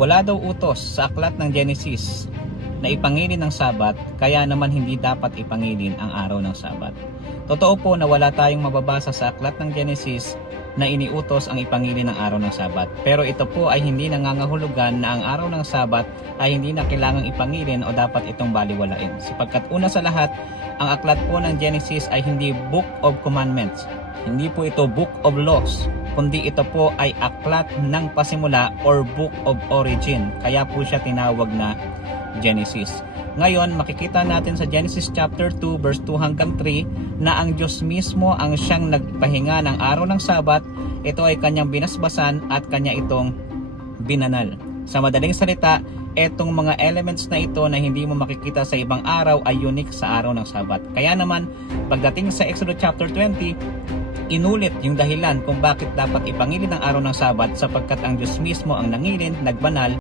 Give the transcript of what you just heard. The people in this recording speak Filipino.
Wala daw utos sa aklat ng Genesis na ipangilin ng Sabat, kaya naman hindi dapat ipangilin ang araw ng Sabat. Totoo po na wala tayong mababasa sa aklat ng Genesis na iniutos ang ipangilin ng araw ng Sabat. Pero ito po ay hindi nangangahulugan na ang araw ng Sabat ay hindi na kailangang ipangilin o dapat itong baliwalain. Sapagkat una sa lahat, ang aklat po ng Genesis ay hindi Book of Commandments. Hindi po ito Book of Laws, kundi ito po ay aklat ng pasimula or Book of Origin. Kaya po siya tinawag na Genesis. Ngayon, makikita natin sa Genesis chapter 2 verse 2 hanggang 3 na ang Diyos mismo ang siyang nagpahinga ng araw ng Sabat. Ito ay kanyang binasbasan at kanya itong binanal. Sa madaling salita, etong mga elements na ito na hindi mo makikita sa ibang araw ay unique sa araw ng Sabat. Kaya naman, pagdating sa Exodus chapter 20, inulit yung dahilan kung bakit dapat ipangilin ang araw ng Sabat sapagkat ang Diyos mismo ang nangilin, nagbanal